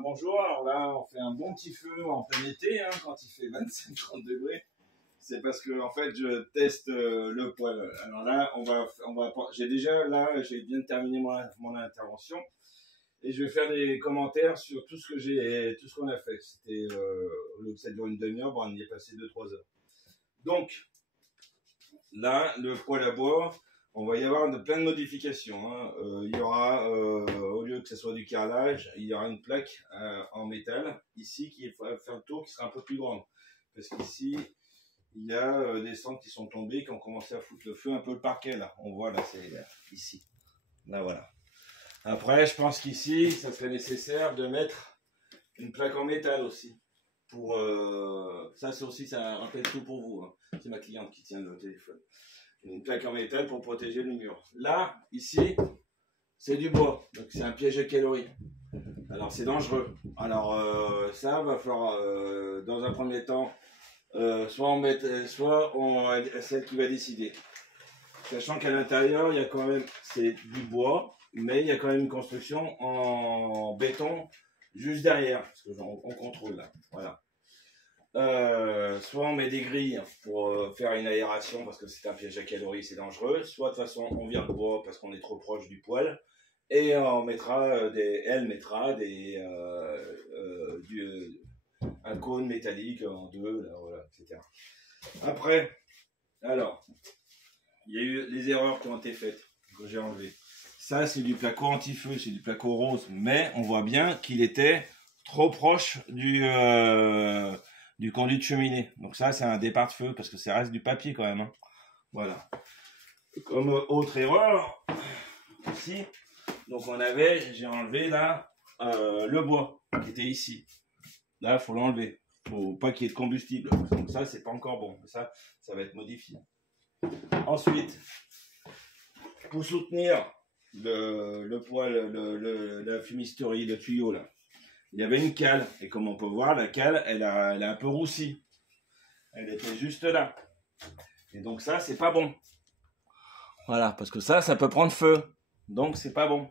bonjour. Alors là, on fait un bon petit feu en plein été, hein, quand il fait 25-30 degrés. C'est parce que en fait, je teste le poêle. Alors là, j'ai déjà là, j'ai bien terminé mon intervention et je vais faire des commentaires sur tout ce que j'ai, tout ce qu'on a fait. C'était au lieu que ça dure une demi-heure, bon, on y est passé 2-3 heures. Donc là, le poêle à bois. On va y avoir plein de modifications. Hein. Il y aura, au lieu que ce soit du carrelage, il y aura une plaque en métal ici qui va faire le tour, qui sera un peu plus grande. Parce qu'ici, il y a des cendres qui sont tombées, qui ont commencé à foutre le feu un peu le parquet là. On voit là, c'est ici. Là voilà. Après, je pense qu'ici, ça serait nécessaire de mettre une plaque en métal aussi. Pour ça, c'est aussi, ça rappelle tout pour vous. Hein. C'est ma cliente qui tient le téléphone. Une plaque en métal pour protéger le mur. Là, ici, c'est du bois, donc c'est un piège à calories. Alors c'est dangereux. Alors ça va falloir, dans un premier temps, soit celle qui va décider. Sachant qu'à l'intérieur, il y a quand même, c'est du bois, mais il y a quand même une construction en béton juste derrière, parce que on contrôle là. Voilà. Soit on met des grilles pour faire une aération parce que c'est un piège à calories, c'est dangereux. Soit de toute façon on vire le bois parce qu'on est trop proche du poêle et on mettra elle mettra un cône métallique en deux, là, voilà, etc. Après, alors, il y a eu les erreurs qui ont été faites que j'ai enlevées. Ça c'est du placo anti-feu, c'est du placo rose, mais on voit bien qu'il était trop proche du conduit de cheminée. Donc ça, c'est un départ de feu, parce que ça reste du papier quand même. Hein. Voilà. Comme autre erreur, ici, donc j'ai enlevé là, le bois, qui était ici. Là, il faut l'enlever. Faut pas qu'il y ait de combustible. Donc ça, c'est pas encore bon. Ça va être modifié. Ensuite, pour soutenir le poêle, la fumisterie, le tuyau là, il y avait une cale, et comme on peut voir, la cale, elle a un peu roussi. Elle était juste là. Et donc ça, c'est pas bon. Voilà, parce que ça peut prendre feu. Donc c'est pas bon.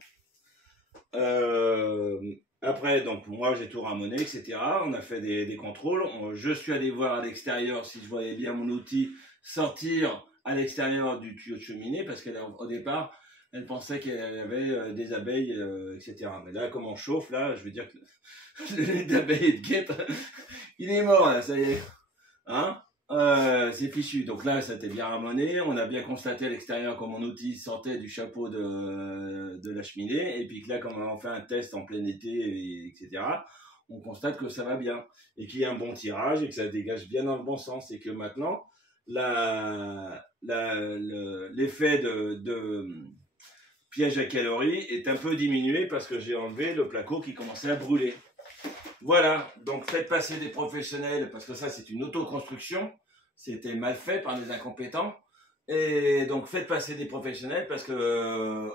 Après, donc moi j'ai tout ramené, etc. On a fait des contrôles. Je suis allé voir à l'extérieur si je voyais bien mon outil sortir à l'extérieur du tuyau de cheminée, parce qu'au départ, elle pensait qu'elle avait des abeilles, etc. Mais là, comme on chauffe, là, je veux dire que le nid d'abeilles et de guêpes, il est mort, là, ça y est. Hein, c'est fichu. Donc là, ça a été bien ramené. On a bien constaté à l'extérieur que mon outil sortait du chapeau de la cheminée. Et puis que là, quand on fait un test en plein été, etc., on constate que ça va bien. Et qu'il y a un bon tirage et que ça dégage bien dans le bon sens. Et que maintenant, l'effet de piège à calories est un peu diminué parce que j'ai enlevé le placo qui commençait à brûler. Voilà, donc faites passer des professionnels, parce que ça c'est une autoconstruction, c'était mal fait par des incompétents, et donc faites passer des professionnels parce que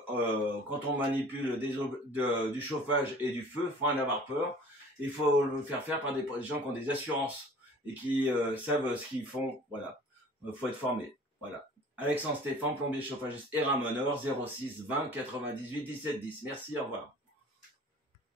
quand on manipule du chauffage et du feu, il faut en avoir peur, il faut le faire par des gens qui ont des assurances et qui savent ce qu'ils font, voilà, il faut être formé, voilà. Alexandre Stéphane, plombier chauffagiste et ramoneur, 06 20 98 17 10. Merci, au revoir.